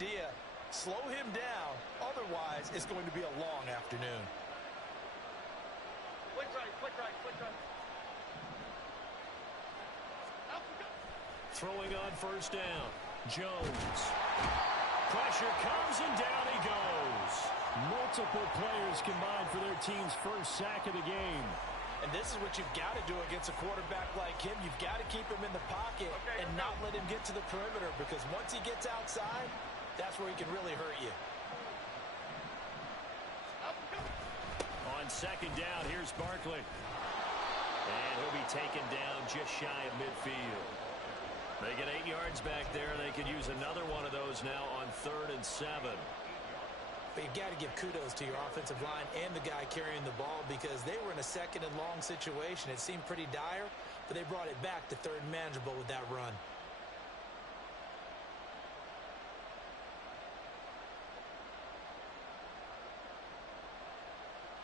idea. Slow him down. Otherwise, it's going to be a long afternoon. Quick right, quick right, quick right. Throwing on first down. Jones. Pressure comes and down he goes. Multiple players combined for their team's first sack of the game. And this is what you've got to do against a quarterback like him. You've got to keep him in the pocket and not let him get to the perimeter, because once he gets outside, that's where he can really hurt you. On second down, here's Barkley. And he'll be taken down just shy of midfield. They get 8 yards back there. They could use another one of those now on 3rd and 7. But you've got to give kudos to your offensive line and the guy carrying the ball, because they were in a 2nd and long situation. It seemed pretty dire, but they brought it back to 3rd and manageable with that run.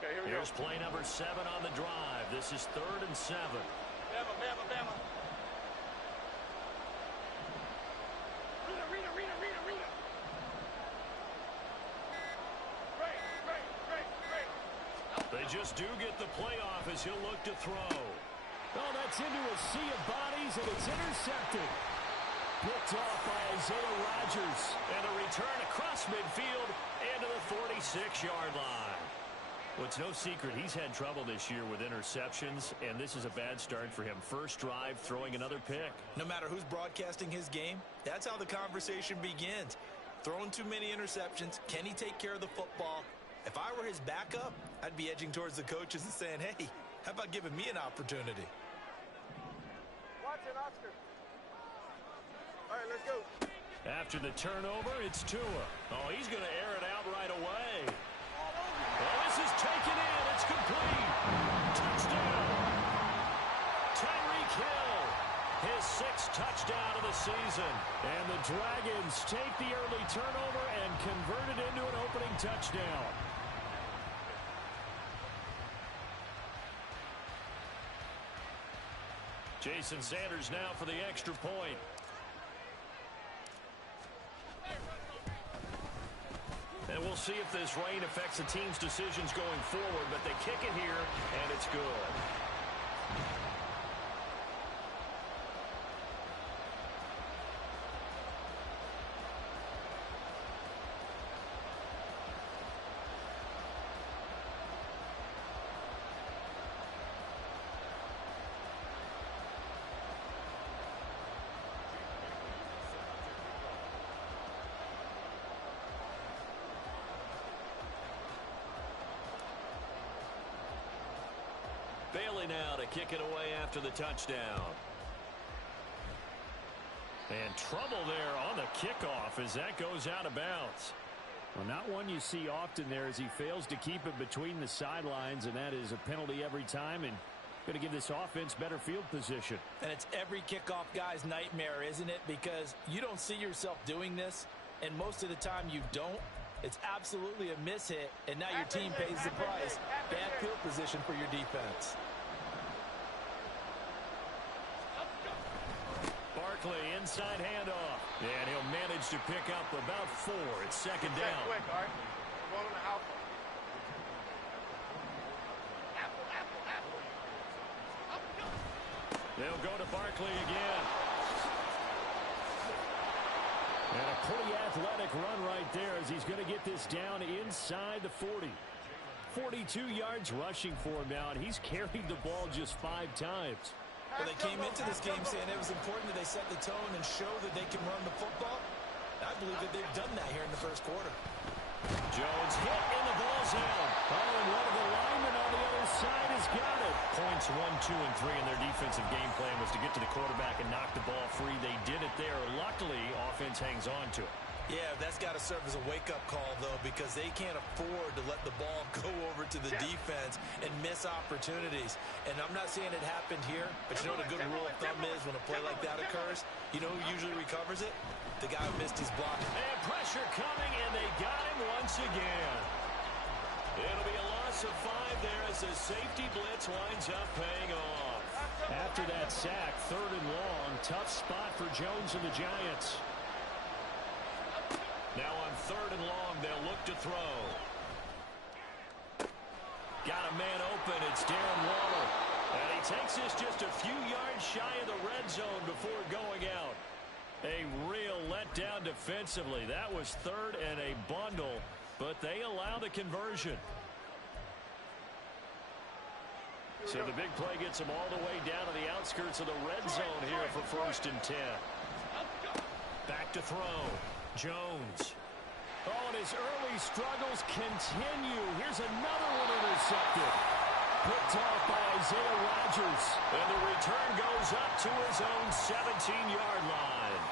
Okay, here we Here's go. play number 7 on the drive. This is 3rd and 7. Bama, Bama, Bama. Rita. They just do get the playoff as he'll look to throw. Oh, that's into a sea of bodies, and it's intercepted. Picked off by Isaiah Rodgers. And a return across midfield into the 46-yard line. Well, it's no secret he's had trouble this year with interceptions, and this is a bad start for him. First drive, throwing another pick. No matter who's broadcasting his game, that's how the conversation begins. Throwing too many interceptions. Can he take care of the football? If I were his backup, I'd be edging towards the coaches and saying, hey, how about giving me an opportunity? Watch it, Oscar. All right, let's go. After the turnover, it's Tua. Oh, he's going to air it out right away. Well, this is taken in. It's complete. Touchdown. Tyreek Hill. His 6th touchdown of the season. And the Dragons take the early turnover and convert it into an opening touchdown. Jason Sanders now for the extra point. And we'll see if this rain affects the team's decisions going forward, but they kick it here, and it's good. Bailey now to kick it away after the touchdown. And trouble there on the kickoff as that goes out of bounds. Well, not one you see often there, as he fails to keep it between the sidelines, and that is a penalty every time, and going to give this offense better field position. And it's every kickoff guy's nightmare, isn't it? Because you don't see yourself doing this, and most of the time you don't. It's absolutely a mishit, and now your team pays the price. Bad field position for your defense. Barkley, inside handoff. And he'll manage to pick up about 4. It's 2nd down. Quick, all right? We're going to the alpha. They'll go to Barkley again. And a pretty athletic run right there, as he's going to get this down inside the 40. 42 yards rushing for him now, and he's carried the ball just 5 times. Well, they came into this game saying it was important that they set the tone and show that they can run the football. I believe that they've done that here in the first quarter. Jones hit in the ball zone. Oh, and one of the linemen on the other side has got it. Points 1, 2, and 3 in their defensive game plan was to get to the quarterback and knock the ball free. They did it there. Luckily, offense hangs on to it. Yeah, that's got to serve as a wake-up call, though, because they can't afford to let the ball go over to the defense and miss opportunities. And I'm not saying it happened here, but you know what a good rule of thumb is when a play like that occurs? You know who usually recovers it? The guy who missed his block. And pressure coming, and they got him once again. It'll be a loss of 5 there as the safety blitz winds up paying off. After that sack, 3rd and long, tough spot for Jones and the Giants. Now third and long. They'll look to throw. Got a man open. It's Darren Waller. And he takes this just a few yards shy of the red zone before going out. A real letdown defensively. That was third and a bundle, but they allow the conversion. So the big play gets them all the way down to the outskirts of the red zone here for 1st and 10. Back to throw. Jones. Oh, and his early struggles continue. Here's another one intercepted. Picked off by Isaiah Rodgers. And the return goes up to his own 17-yard line.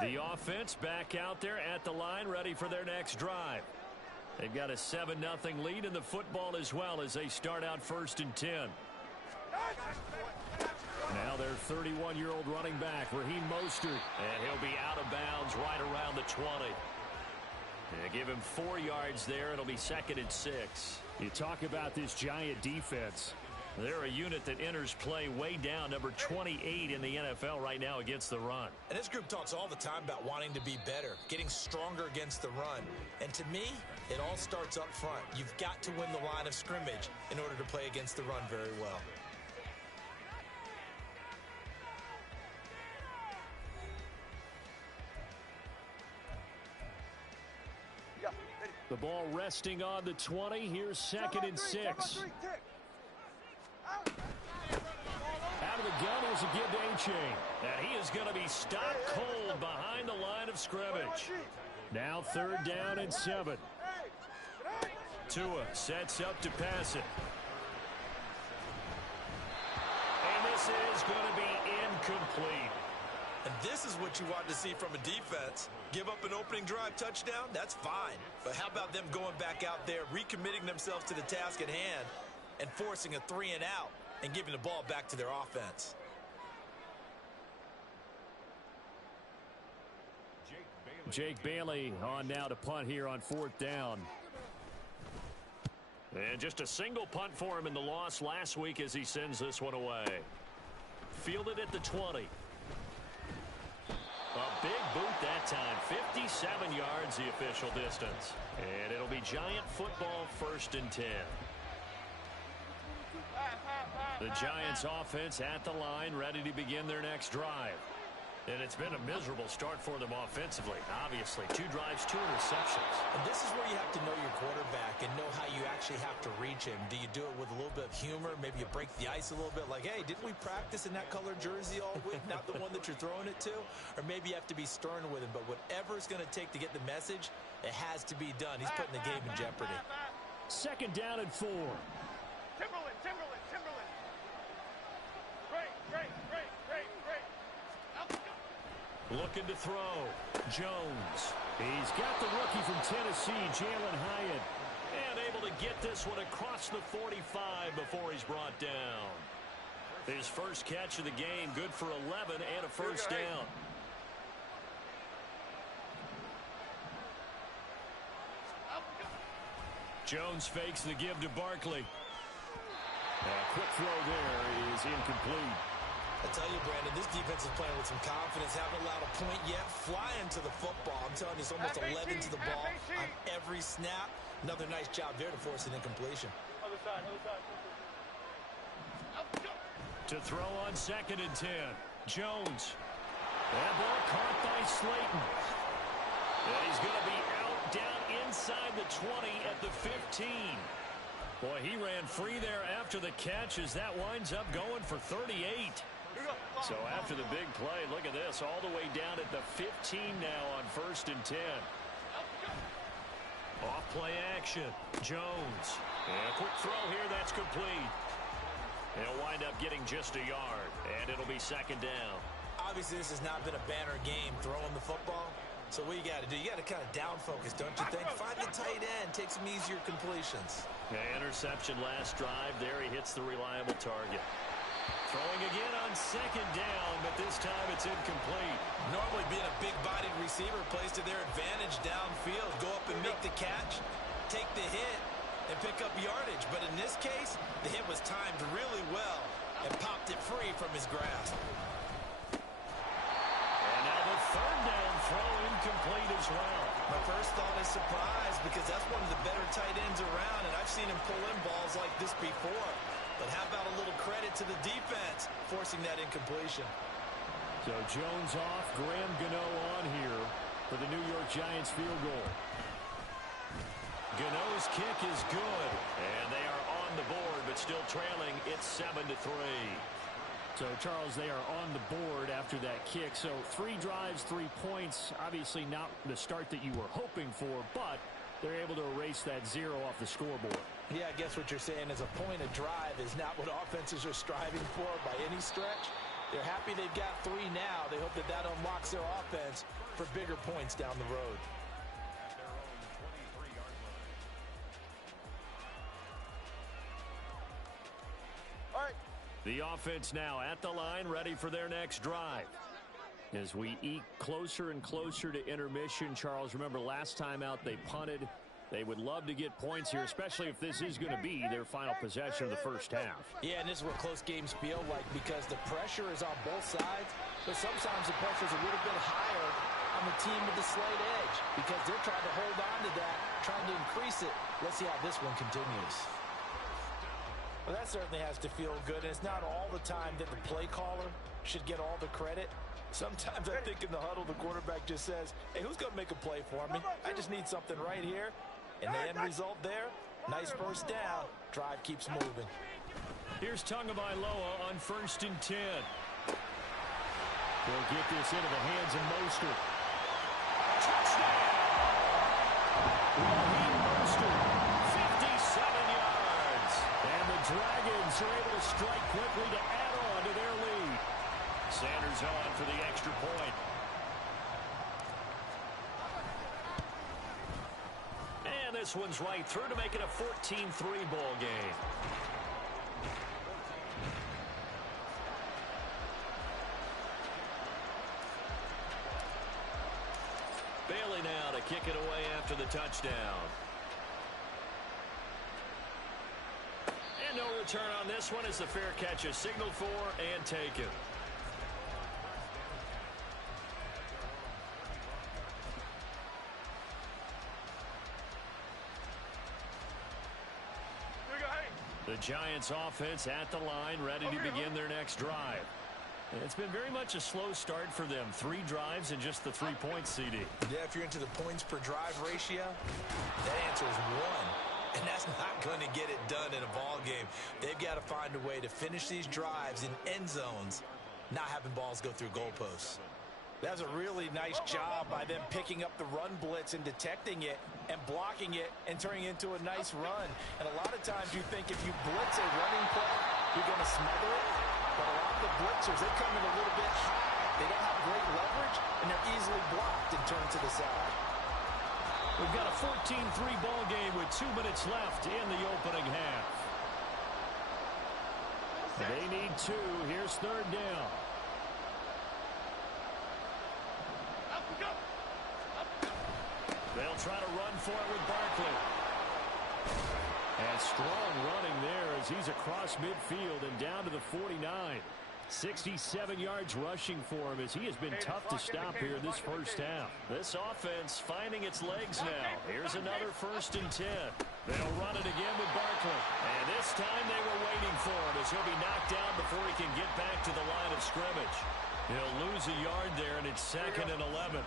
The offense back out there at the line, ready for their next drive. They've got a 7-0 lead in the football as well as they start out 1st and 10. Now their 31-year-old running back, Raheem Mostert, and he'll be out of bounds right around the 20. They give him 4 yards there. It'll be 2nd and 6. You talk about this Giant defense. They're a unit that enters play way down, number 28 in the NFL right now against the run. And this group talks all the time about wanting to be better, getting stronger against the run. And to me, it all starts up front. You've got to win the line of scrimmage in order to play against the run very well. The ball resting on the 20. Here's 2nd and 6. Out of the gun, here's a give to A-Chain. And he is going to be stopped cold behind the line of scrimmage. Now 3rd down and 7. Tua sets up to pass it. And this is going to be incomplete. And this is what you want to see from a defense. Give up an opening drive touchdown, that's fine. But how about them going back out there, recommitting themselves to the task at hand, and forcing a 3-and-out and giving the ball back to their offense? Jake Bailey on now to punt here on 4th down. And just a single punt for him in the loss last week as he sends this one away. Fielded at the 20. A big boot that time. 57 yards the official distance. And it'll be Giant football 1st and 10. The Giants offense at the line, ready to begin their next drive. And it's been a miserable start for them offensively. Obviously, 2 drives, 2 interceptions. And this is where you have to know your quarterback and know how you actually have to reach him. Do you do it with a little bit of humor? Maybe you break the ice a little bit like, hey, didn't we practice in that colored jersey all week? Not the one that you're throwing it to? Or maybe you have to be stern with him. But whatever it's going to take to get the message, it has to be done. He's putting the game in jeopardy. 2nd down and 4. Timberland. Great. Looking to throw. Jones. He's got the rookie from Tennessee, Jalen Hyatt. And able to get this one across the 45 before he's brought down. His first catch of the game, good for 11 and a 1st down. Jones fakes the give to Barkley. A quick throw there is incomplete. I tell you, Brandon, this defense is playing with some confidence. Haven't allowed a point yet. Flying to the football. I'm telling you, it's almost 11 to the ball on every snap. Another nice job there to force an incompletion. Other side. To throw on 2nd and 10. Jones. That ball caught by Slayton. And he's going to be out down inside the 20 at the 15. Boy, he ran free there after the catch as that winds up going for 38. So after the big play, look at this, all the way down at the 15 now on 1st and 10. Off play action. Jones. And a quick throw here, that's complete. He'll wind up getting just a yard, and it'll be 2nd down. Obviously, this has not been a banner game throwing the football. So what you got to do, you got to kind of down focus, don't you think? Find the tight end, take some easier completions. Yeah, interception last drive. There he hits the reliable target. Throwing again on second down, but this time it's incomplete. Normally being a big-bodied receiver plays to their advantage downfield. Go up and make the catch, take the hit, and pick up yardage. But in this case, the hit was timed really well and popped it free from his grasp. And now the third down throw incomplete as well. My first thought is surprise because that's one of the better tight ends around, and I've seen him pull in balls like this before. But how about a little credit to the defense forcing that incompletion? So Jones off, Graham Gano on here for the New York Giants field goal. Gano's kick is good, and they are on the board, but still trailing. It's 7-3. So, Charles, they are on the board after that kick. So 3 drives, 3 points. Obviously not the start that you were hoping for, but they're able to erase that 0 off the scoreboard. Yeah, I guess what you're saying is a point of drive is not what offenses are striving for by any stretch. They're happy they've got 3 now. They hope that that unlocks their offense for bigger points down the road. The offense now at the line, ready for their next drive. As we eke closer and closer to intermission, Charles, remember last time out they punted. They would love to get points here, especially if this is going to be their final possession of the first half. Yeah, and this is what close games feel like because the pressure is on both sides, but sometimes the pressure is a little bit higher on the team with the slight edge because they're trying to hold on to that, trying to increase it. Let's see how this one continues. Well, that certainly has to feel good, and it's not all the time that the play caller should get all the credit. Sometimes I think in the huddle, the quarterback just says, hey, who's going to make a play for me? I just need something right here. And the end result there, nice first down. Drive keeps moving. Here's Tagovailoa on 1st and 10. They'll get this into the hands of Mostert. Touchdown! Raheem Mostert, 57 yards. And the Dragons are able to strike quickly to add on to their lead. Sanders on for the extra point. And this one's right through to make it a 14-3 ball game. Bailey now to kick it away after the touchdown. And no return on this one as the fair catch is signaled for and taken. The Giants offense at the line, ready to begin their next drive. It's been very much a slow start for them. 3 drives and just the 3 points, CD. Yeah, if you're into the points per drive ratio, that answer is 1. And that's not going to get it done in a ball game. They've got to find a way to finish these drives in end zones, not having balls go through goalposts. That was a really nice job by them picking up the run blitz and detecting it and blocking it and turning it into a nice run. And a lot of times you think if you blitz a running play, you're going to smother it. But a lot of the blitzers, they come in a little bit high. They don't have great leverage, and they're easily blocked and turned to the side. We've got a 14-3 ball game with 2 minutes left in the opening half. They need 2. Here's 3rd down. They'll try to run for it with Barkley. And strong running there as he's across midfield and down to the 49. 67 yards rushing for him as he has been tough to stop here this first half. This offense finding its legs now. Here's another 1st and 10. They'll run it again with Barkley. And this time they were waiting for him as he'll be knocked down before he can get back to the line of scrimmage. He'll lose a yard there, and it's 2nd and 11.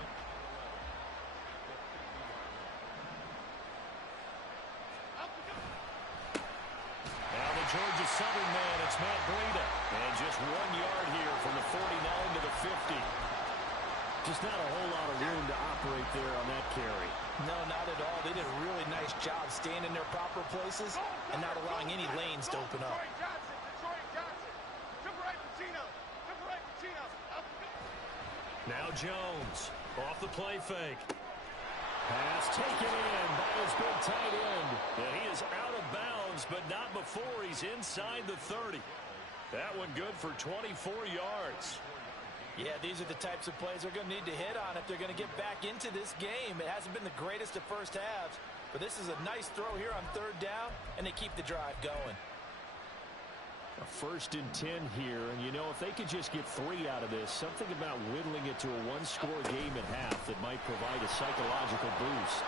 Georgia Southern man, it's Matt Breida. And just 1 yard here from the 49 to the 50. Just not a whole lot of room to operate there on that carry. No, not at all. They did a really nice job staying in their proper places and not allowing any lanes to open up. Now Jones off the play fake. Pass taken in by his big tight end. And he is out of bounds, but not before he's inside the 30. That one good for 24 yards. Yeah, these are the types of plays they're going to need to hit on if they're going to get back into this game. It hasn't been the greatest of first halves, but this is a nice throw here on third down, and they keep the drive going. A 1st and 10 here, and you know, if they could just get 3 out of this, something about whittling it to a one-score game at half that might provide a psychological boost.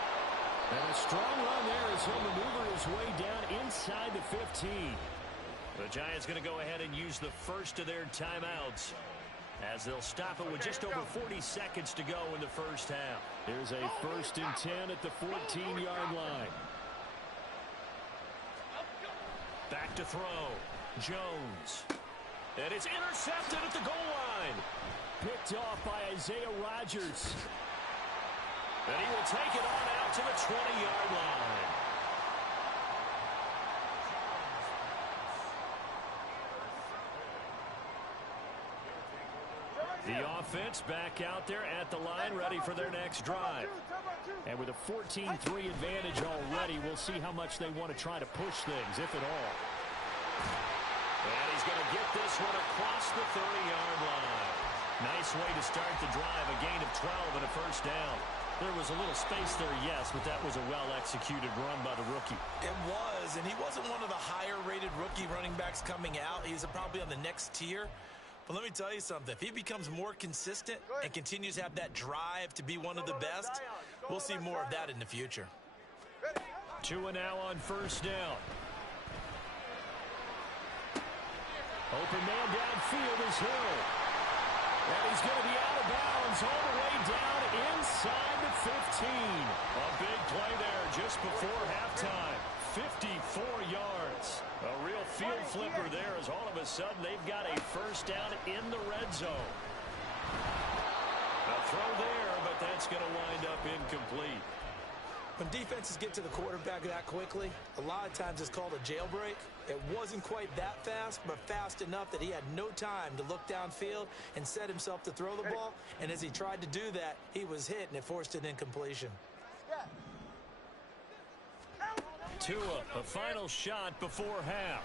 And a strong run there as he'll maneuver his way down inside the 15. The Giants going to go ahead and use the first of their timeouts, as they'll stop it with just over 40 seconds to go in the first half. Here's a 1st and 10 at the 14-yard line. Back to throw. Jones. And it's intercepted at the goal line. Picked off by Isaiah Rodgers. And he will take it on out to the 20-yard line. The offense back out there at the line, ready for their next drive. And with a 14-3 advantage already, we'll see how much they want to try to push things, if at all. And he's going to get this one across the 30-yard line. Nice way to start the drive, a gain of 12 and a first down. There was a little space there, yes, but that was a well-executed run by the rookie. It was, and he wasn't one of the higher-rated rookie running backs coming out. He's probably on the next tier. But let me tell you something. If he becomes more consistent and continues to have that drive to be one of the best, we'll see more of that in the future. Tua now on first down. Open man downfield is Hill. And he's going to be out of bounds all the way down inside the 15. A big play there just before halftime. 54 yards. A real field flipper there as all of a sudden they've got a first down in the red zone. A throw there, but that's going to wind up incomplete. When defenses get to the quarterback that quickly, a lot of times it's called a jailbreak. It wasn't quite that fast, but fast enough that he had no time to look downfield and set himself to throw the ball. And as he tried to do that, he was hit, and it forced an incompletion. Tua, a final shot before half.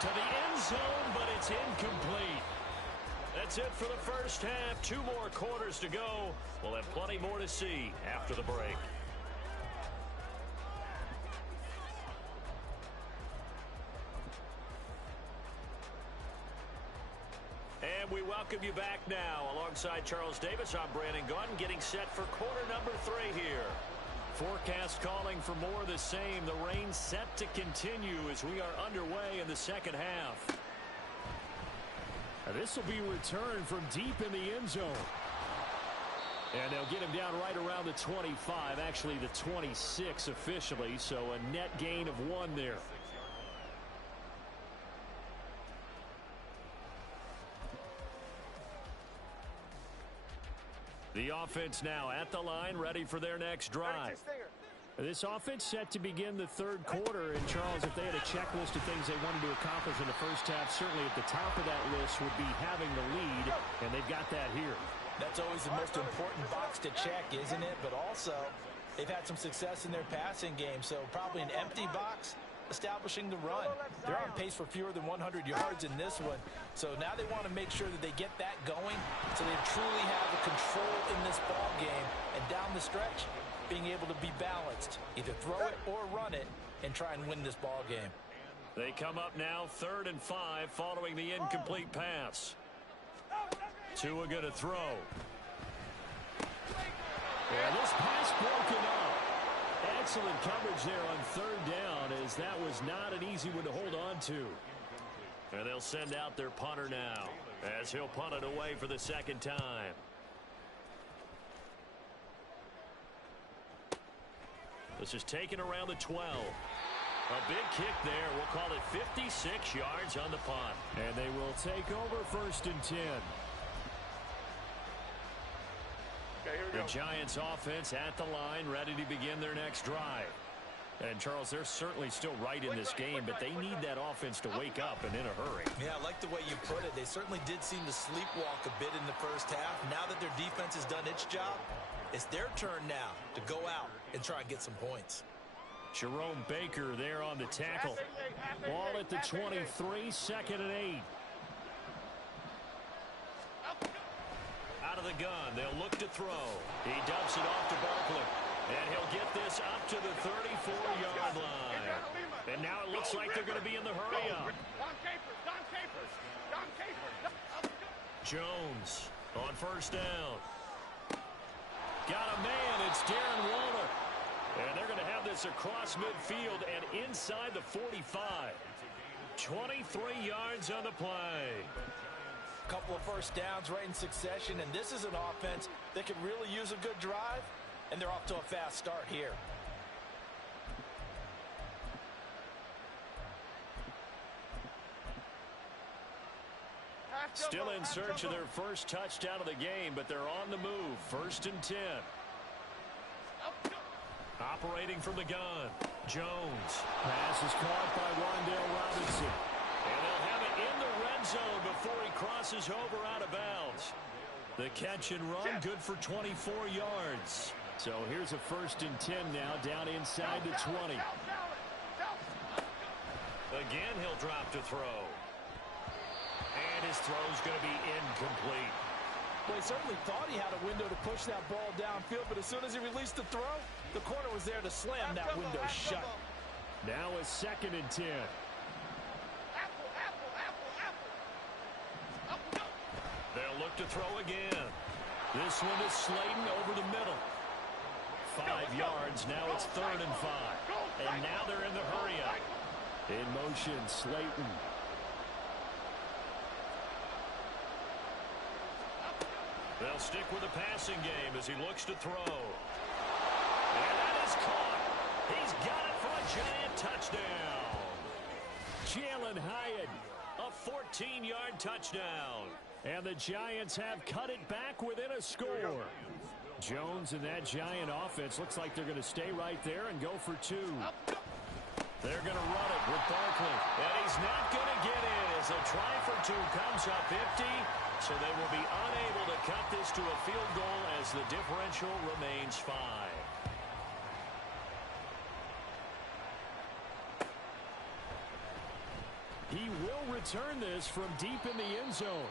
To the end zone, but it's incomplete. That's it for the first half. 2 more quarters to go. We'll have plenty more to see after the break. And we welcome you back now. Alongside Charles Davis, I'm Brandon Gaudin, getting set for quarter number 3 here. Forecast calling for more of the same. The rain set to continue as we are underway in the second half. This will be returned from deep in the end zone. And they'll get him down right around the 25, actually the 26 officially, so a net gain of 1 there. The offense now at the line, ready for their next drive. This offense set to begin the third quarter. And, Charles, if they had a checklist of things they wanted to accomplish in the first half, certainly at the top of that list would be having the lead, and they've got that here. That's always the most important box to check, isn't it? But also, they've had some success in their passing game, so probably an empty box establishing the run. They're on pace for fewer than 100 yards in this one. So now they want to make sure that they get that going so they truly have the control in this ball game and down the stretch being able to be balanced. Either throw it or run it and try and win this ball game. They come up now 3rd and 5 following the incomplete pass. Tua going to throw. And this pass broken up. Excellent coverage there on 3rd down, as that was not an easy one to hold on to. And they'll send out their punter now as he'll punt it away for the second time. This is taken around the 12. A big kick there. We'll call it 56 yards on the punt. And they will take over 1st and 10. The Giants offense at the line, ready to begin their next drive. And, Charles, they're certainly still right in this game, but they need that offense to wake up and in a hurry. Yeah, I like the way you put it. They certainly did seem to sleepwalk a bit in the first half. Now that their defense has done its job, it's their turn now to go out and try and get some points. Jerome Baker there on the tackle. Ball at the 23, 2nd and 8. Out of the gun, they'll look to throw. He dumps it off to Barkley. And he'll get this up to the 34-yard line. And now it looks like they're going to be in the hurry up. Jones on 1st down. Got a man. It's Darren Waller. And they're going to have this across midfield and inside the 45. 23 yards on the play. A couple of first downs right in succession, and this is an offense that could really use a good drive, and they're off to a fast start here. Still in search of their first touchdown of the game, but they're on the move. 1st and 10. Operating from the gun. Jones. Pass is caught by Rondale Robinson. And they'll have it in the red zone before he crosses over out of bounds. The catch and run, good for 24 yards. So here's a 1st and 10 now, down inside the 20. Again, he'll drop to throw. And his throw's going to be incomplete. Well, he certainly thought he had a window to push that ball downfield, but as soon as he released the throw, the corner was there to slam that window shut. Now a 2nd and 10. They'll look to throw again. This one is Slayton over the middle. 5 yards. Now it's 3rd and 5. And now they're in the hurry up. In motion, Slayton. They'll stick with the passing game as he looks to throw. And that is caught. He's got it for a giant touchdown. Jalen Hyatt, a 14-yard touchdown. And the Giants have cut it back within a score. Jones and that Giant offense looks like they're going to stay right there and go for 2. They're going to run it with Barkley. And he's not going to get in as a try for 2 comes up empty. So they will be unable to cut this to a field goal as the differential remains 5. He will return this from deep in the end zone.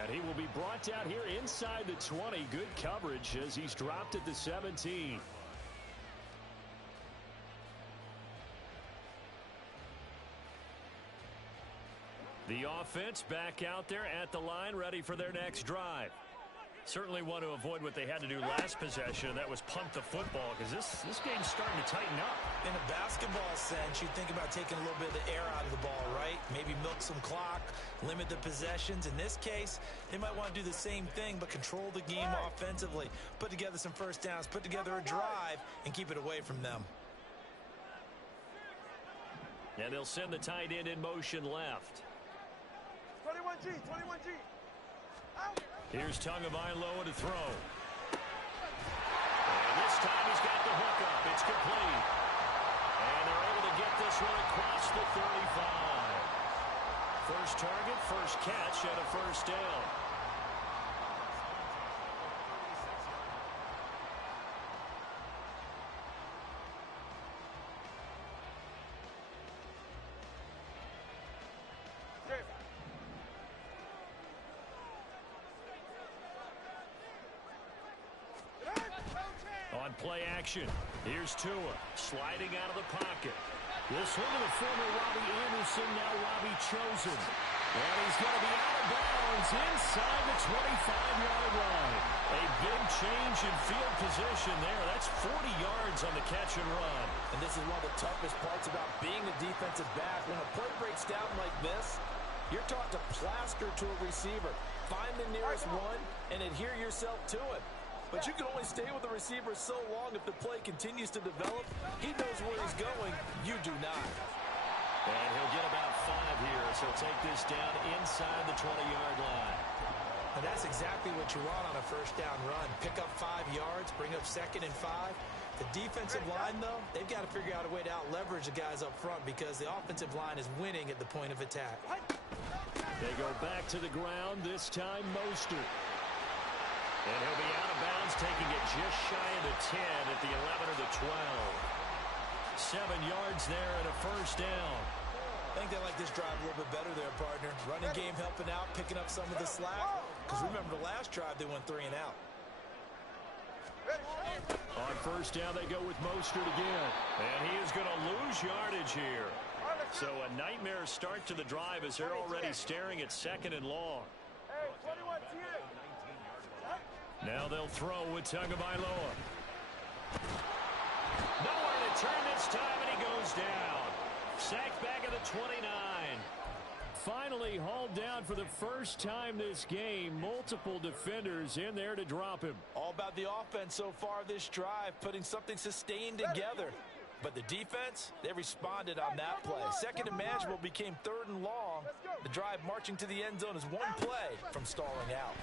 And he will be brought down here inside the 20. Good coverage as he's dropped at the 17. The offense back out there at the line, ready for their next drive. Certainly want to avoid what they had to do last possession, and that was punt the football, because this game's starting to tighten up. In a basketball sense, you think about taking a little bit of the air out of the ball, right? Maybe milk some clock, limit the possessions. In this case, they might want to do the same thing, but control the game offensively. Put together some first downs, put together a drive, and keep it away from them. And they'll send the tight end in motion left. 21G, 21G. Out. Here's Tagovailoa to throw. And this time he's got the hook up. It's complete. And they're able to get this one across the 35. First target, first catch, and a first down. Play action. Here's Tua sliding out of the pocket. This one to the former Robbie Anderson, now Robbie Chosen. And he's going to be out of bounds inside the 25-yard line. A big change in field position there. That's 40 yards on the catch and run. And this is one of the toughest parts about being a defensive back. When a play breaks down like this, you're taught to plaster to a receiver. Find the nearest one and adhere yourself to it. But you can only stay with the receiver so long if the play continues to develop. He knows where he's going. You do not. And he'll get about 5 here, so he'll take this down inside the 20-yard line. And that's exactly what you want on a first down run. Pick up 5 yards, bring up 2nd and 5. The defensive line, though, they've got to figure out a way to out-leverage the guys up front because the offensive line is winning at the point of attack. They go back to the ground, this time Mostert. And he'll be out of bounds, taking it just shy of the 10 at the 11 or the 12. 7 yards there and a first down. I think they like this drive a little bit better there, partner. Running game helping out, picking up some of the slack. Because remember, the last drive, they went 3 and out. On first down, they go with Mostert again. And he is going to lose yardage here. So a nightmare start to the drive as they're already staring at 2nd and long. Now they'll throw with Tagovailoa. Nowhere to turn this time, and he goes down. Sacked back at the 29. Finally hauled down for the first time this game. Multiple defenders in there to drop him. All about the offense so far this drive, putting something sustained together. But the defense, they responded on that play. 2nd and manageable became 3rd and long. The drive marching to the end zone is 1 play from stalling out.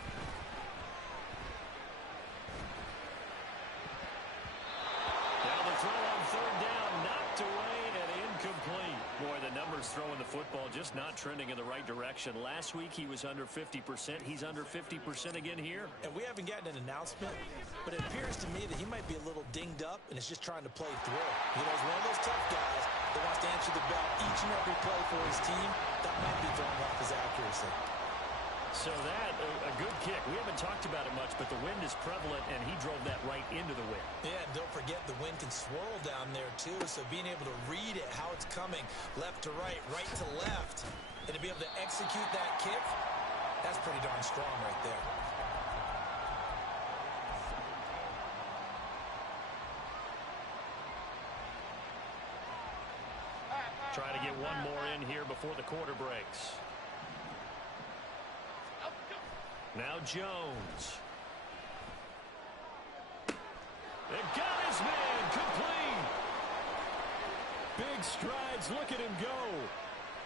Now the throw on 3rd down, knocked away and incomplete. Boy, the numbers throwing the football just not trending in the right direction. Last week he was under 50%. He's under 50% again here. And we haven't gotten an announcement, but it appears to me that he might be a little dinged up and is just trying to play through. You know, he's one of those tough guys that wants to answer the bell each and every play for his team. That might be throwing off his accuracy. So that, a good kick. We haven't talked about it much, but the wind is prevalent, and he drove that right into the wind. Yeah, and don't forget the wind can swirl down there, too, so being able to read it, how it's coming, left to right, right to left, and to be able to execute that kick, that's pretty darn strong right there. Try to get one more in here before the quarter breaks. Now Jones. It got his man complete. Big strides. Look at him go.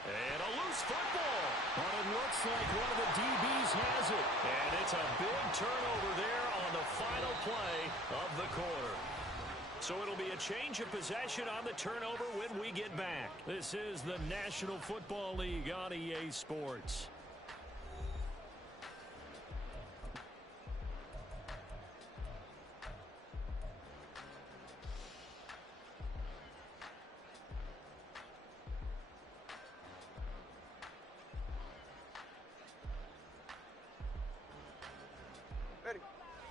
And a loose football. But it looks like one of the DBs has it. And it's a big turnover there on the final play of the quarter. So it'll be a change of possession on the turnover when we get back. This is the National Football League on EA Sports.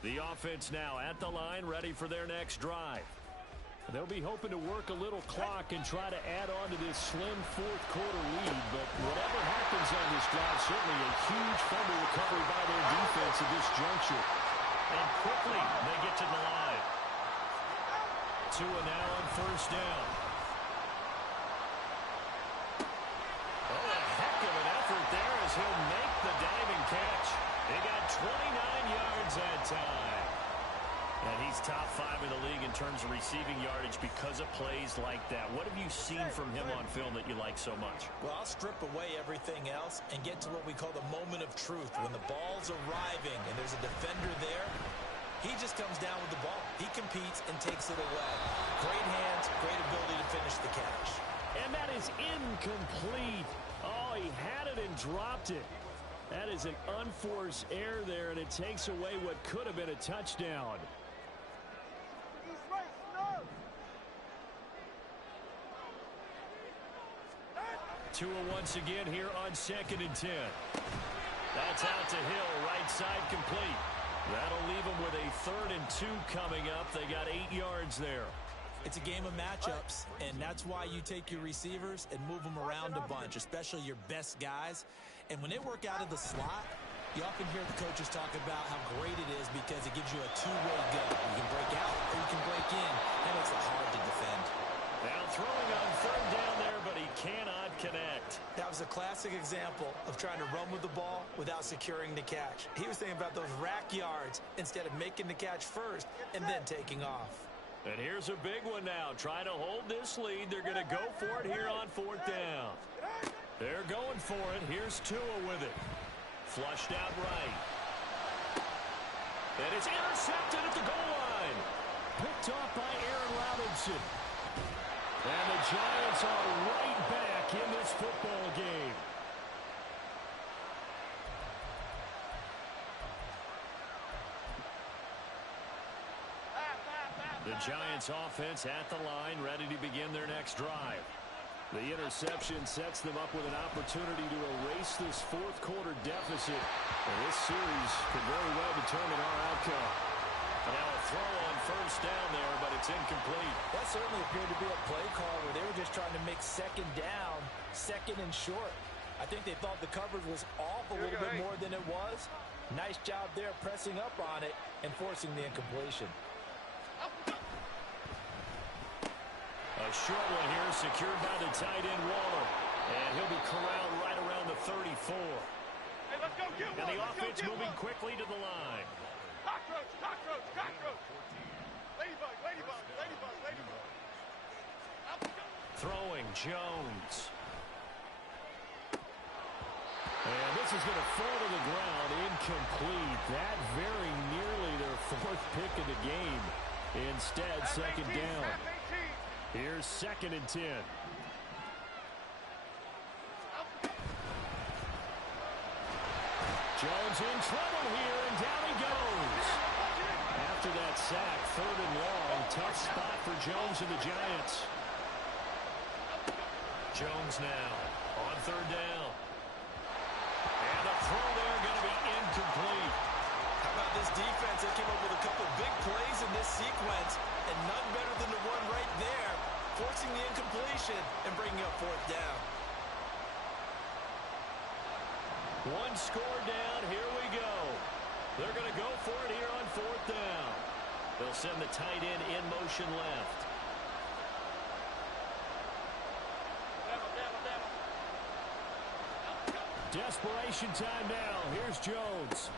The offense now at the line, ready for their next drive. They'll be hoping to work a little clock and try to add on to this slim fourth quarter lead. But whatever happens on this drive, certainly a huge fumble recovery by their defense at this juncture. And quickly they get to the line. Tua now on first down. Oh, a heck of an effort there as he'll make the diving catch. He got 29 yards that time. And he's top 5 in the league in terms of receiving yardage because of plays like that. What have you seen from him on film that you like so much? Well, I'll strip away everything else and get to what we call the moment of truth. When the ball's arriving and there's a defender there, he just comes down with the ball. He competes and takes it away. Great hands, great ability to finish the catch. And that is incomplete. Oh, he had it and dropped it. That is an unforced error there, and it takes away what could have been a touchdown. Tua once again here on 2nd and 10. That's out to Hill, right side complete. That'll leave him with a 3rd and 2 coming up. They got 8 yards there. It's a game of matchups, and that's why you take your receivers and move them around a bunch, especially your best guys. And when they work out of the slot, you often hear the coaches talk about how great it is because it gives you a two-way go. You can break out or you can break in. That makes it hard to defend. Now throwing on 3rd down there, but he cannot connect. That was a classic example of trying to run with the ball without securing the catch. He was thinking about those rack yards instead of making the catch first and then taking off. And here's a big one now. Trying to hold this lead. They're going to go for it here on 4th down. They're going for it. Here's Tua with it. Flushed out right. And it's intercepted at the goal line. Picked off by Aaron Robinson. And the Giants are right back in this football game. The The Giants offense at the line, ready to begin their next drive. The interception sets them up with an opportunity to erase this fourth quarter deficit. And this series could very well determine our outcome. Now a throw on first down there, but it's incomplete. That certainly appeared to be a play call where they were just trying to make second down, second and short. I think they thought the coverage was off a little bit more than it was. Nice job there pressing up on it and forcing the incompletion. A short one here secured by the tight end Waller. And he'll be corralled right around the 34. Hey, let's go, get one. And the offense moving quickly to the line. Cockroach, cockroach, cockroach. Ladybug, ladybug, ladybug, ladybug. Throwing Jones. And this is going to fall to the ground, incomplete. That very nearly their fourth pick of the game. Instead, second down. Here's 2nd and 10. Jones in trouble here, and down he goes. After that sack, 3rd and long. Tough spot for Jones and the Giants. Jones now on 3rd down. And the throw there going to be incomplete. How about this defense? They came up with a couple big plays in this sequence, and none better than the one right there, forcing the incompletion and bringing up 4th down. One score down, here we go. They're going to go for it here on 4th down. They'll send the tight end in motion left. Desperation time now. Here's Jones.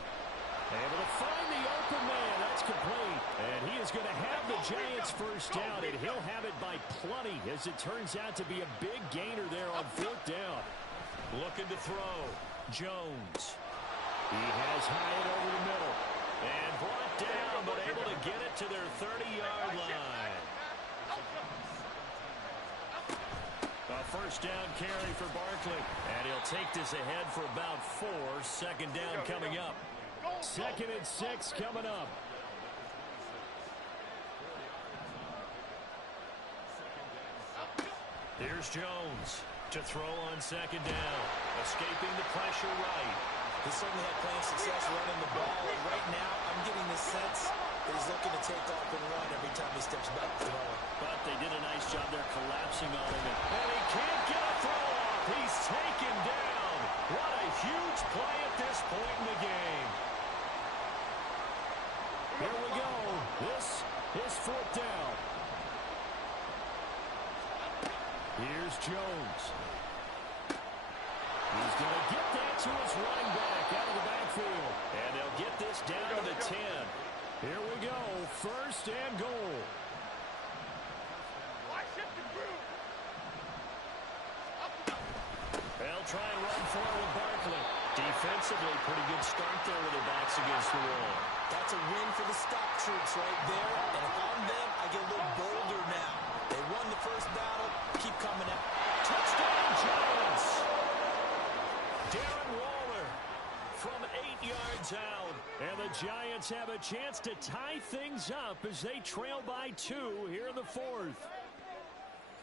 Able to find the open man. That's complete. And he is going to have the Giants first down, and he'll have it by plenty, as it turns out to be a big gainer there on 4th down. Looking to throw. Jones. He has Hyatt over the middle. And brought down, but able to get it to their 30-yard line. A first down carry for Barkley. And he'll take this ahead for about 4. 2nd down coming up. 2nd and 6 coming up. Here's Jones to throw on 2nd down. Escaping the pressure right. He certainly had plenty of success running the ball, and right now I'm getting the sense that he's looking to take off and run every time he steps back to throw. But they did a nice job there collapsing on him. And he can't get a throw off. He's taken down. What a huge play at this point in the game. Here we go. This is 4th down. Here's Jones. He's going to get that to his running back out of the backfield. And they'll get this down to the 10. Here we go. 1st and goal. They'll try and run for it with Barkley. Defensively, pretty good start there with their backs against the wall. That's a win for the stop troops right there. And if I'm them, I get a little bolder now. They won the first battle. Keep coming out. Touchdown, Giants! Darren Waller from 8 yards out. And the Giants have a chance to tie things up as they trail by 2 here in the 4th.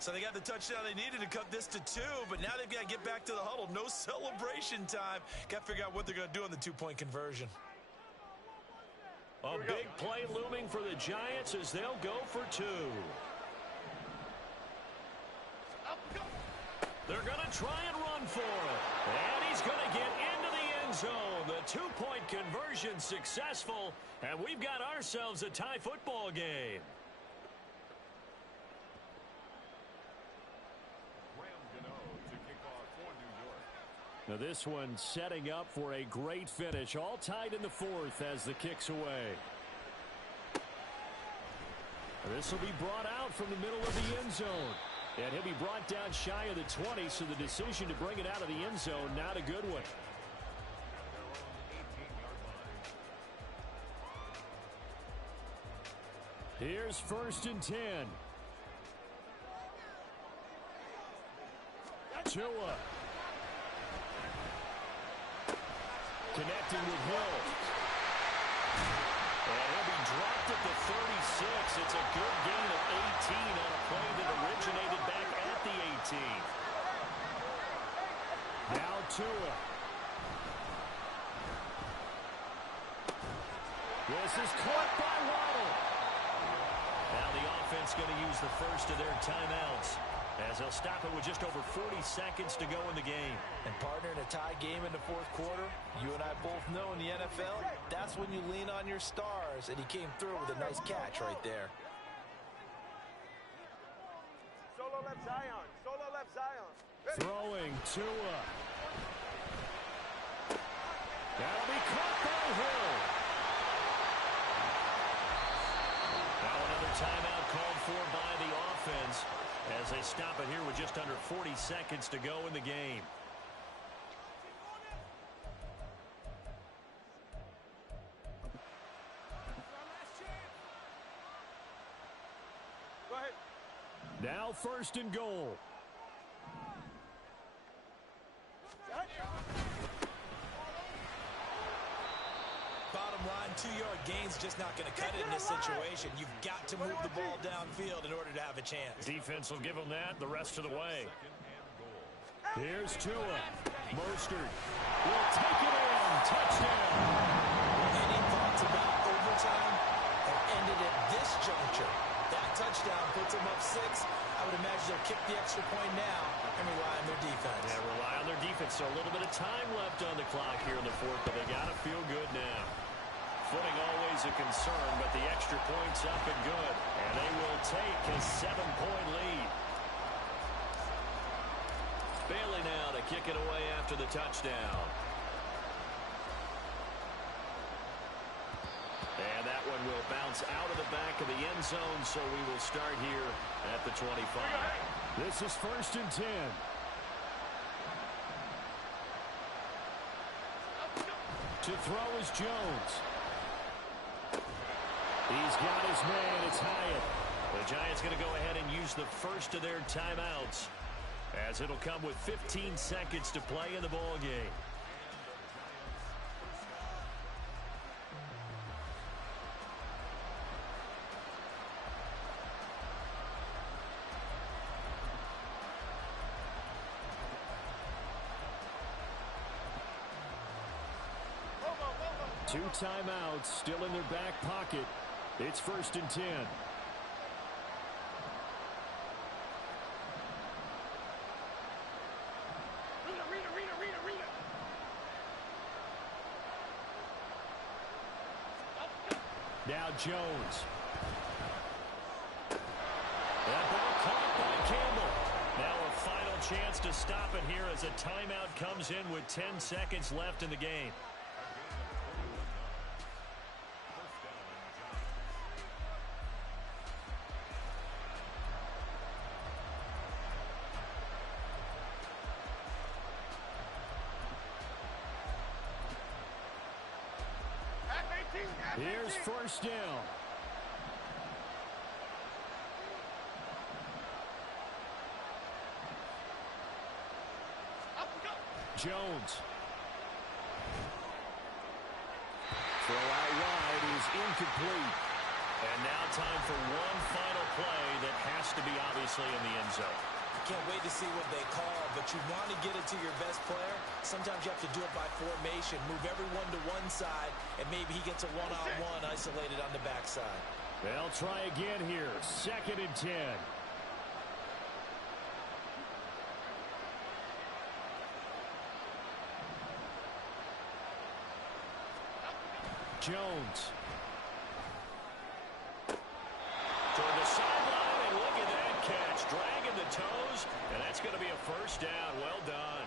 So they got the touchdown they needed to cut this to 2, but now they've got to get back to the huddle. No celebration time. Got to figure out what they're going to do on the 2-point conversion. A big play looming for the Giants as they'll go for 2. They're going to try and run for it. And he's going to get into the end zone. The 2-point conversion successful, and we've got ourselves a tie football game. Now this one setting up for a great finish. All tied in the 4th as the kick's away. This will be brought out from the middle of the end zone. And he'll be brought down shy of the 20, so the decision to bring it out of the end zone, not a good one. Here's 1st and 10. Tua. Connecting with Hill. And he'll be dropped at the 36. It's a good gain of 18 on a play that originated back at the 18. Now Tua. This is caught by Waddle. Now the offense going to use the first of their timeouts, as they'll stop it with just over 40 seconds to go in the game. And partner, in a tie game in the fourth quarter, you and I both know in the NFL, that's when you lean on your stars, and he came through with a nice catch right there. Solo left Zion. Solo left Zion. Throwing Tua. That'll be caught by Hill. Now another timeout called for by the offense, as they stop it here with just under 40 seconds to go in the game. Go ahead. Now first and goal. Bottom line, 2-yard gain's just not going to cut it in this situation. You've got to move the ball downfield in order to have a chance. Defense will give them that the rest of the way. Here's Tua. Mostert will take it in. Touchdown. Any thoughts about overtime have ended at this juncture. That touchdown puts them up 6. I would imagine they'll kick the extra point now and rely on their defense. Yeah, rely on their defense. So a little bit of time left on the clock here in the fourth, but they got to feel good now. Footing always a concern, but the extra point's up and good. And they will take a 7-point lead. Bailey now to kick it away after the touchdown. And that one will bounce out of the back of the end zone, so we will start here at the 25. This is first and 10. To throw is Jones. He's got his man. It's Hyatt. The Giants going to go ahead and use the first of their timeouts, as it'll come with 15 seconds to play in the ball game. Two timeouts still in their back pocket. It's first and 10. Read. Now Jones. That ball caught by Campbell. Now a final chance to stop it here as a timeout comes in with 10 seconds left in the game. Here's first down. Jones. Throw out wide is incomplete. And now time for one final play that has to be obviously in the end zone. Can't wait to see what they call, but you want to get it to your best player. Sometimes you have to do it by formation, move everyone to one side, and maybe he gets a one-on-one isolated on the backside. They'll try again here. Second and 10. Jones. Toward the sideline, and look at that catch. Dragging the toes, and that's going to be a first down. Well done.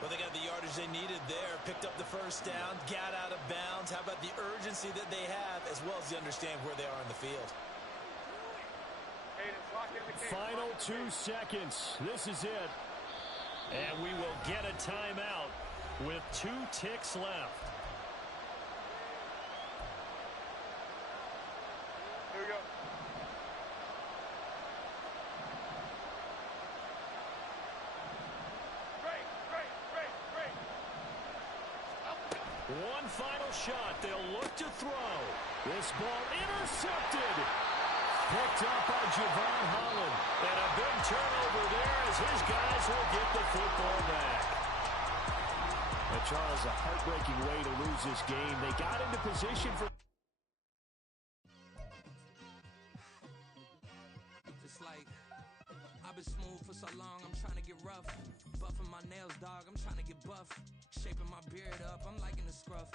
Well, they got the yardage they needed there. Picked up the first down, got out of bounds. How about the urgency that they have, as well as the understand where they are in the field? Final 2 seconds. This is it. And we will get a timeout with 2 ticks left. Here we go. One one final shot. They'll look to throw. This ball intercepted. Picked up by Javon Holland. And a big turnover there as his guys will get the football back. But Charles, a heartbreaking way to lose this game. They got into position for... Just like, I've been smooth for so long, I'm trying to get rough. Buffing my nails, dog, I'm trying to get buff. Shaping my beard up, I'm liking the scruff.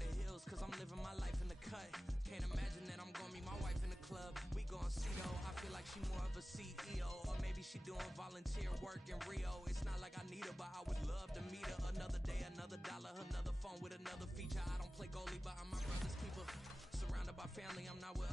The hills, cause I'm living my life in the cut. Can't imagine that I'm gonna meet my wife in the club. We gon' see though, I feel like she more of a CEO. Or maybe she doing volunteer work in Rio. It's not like I need her, but I would love to meet her. Another day, another dollar, another phone with another feature. I don't play goalie, but I'm my brother's keeper. Surrounded by family, I'm not with others.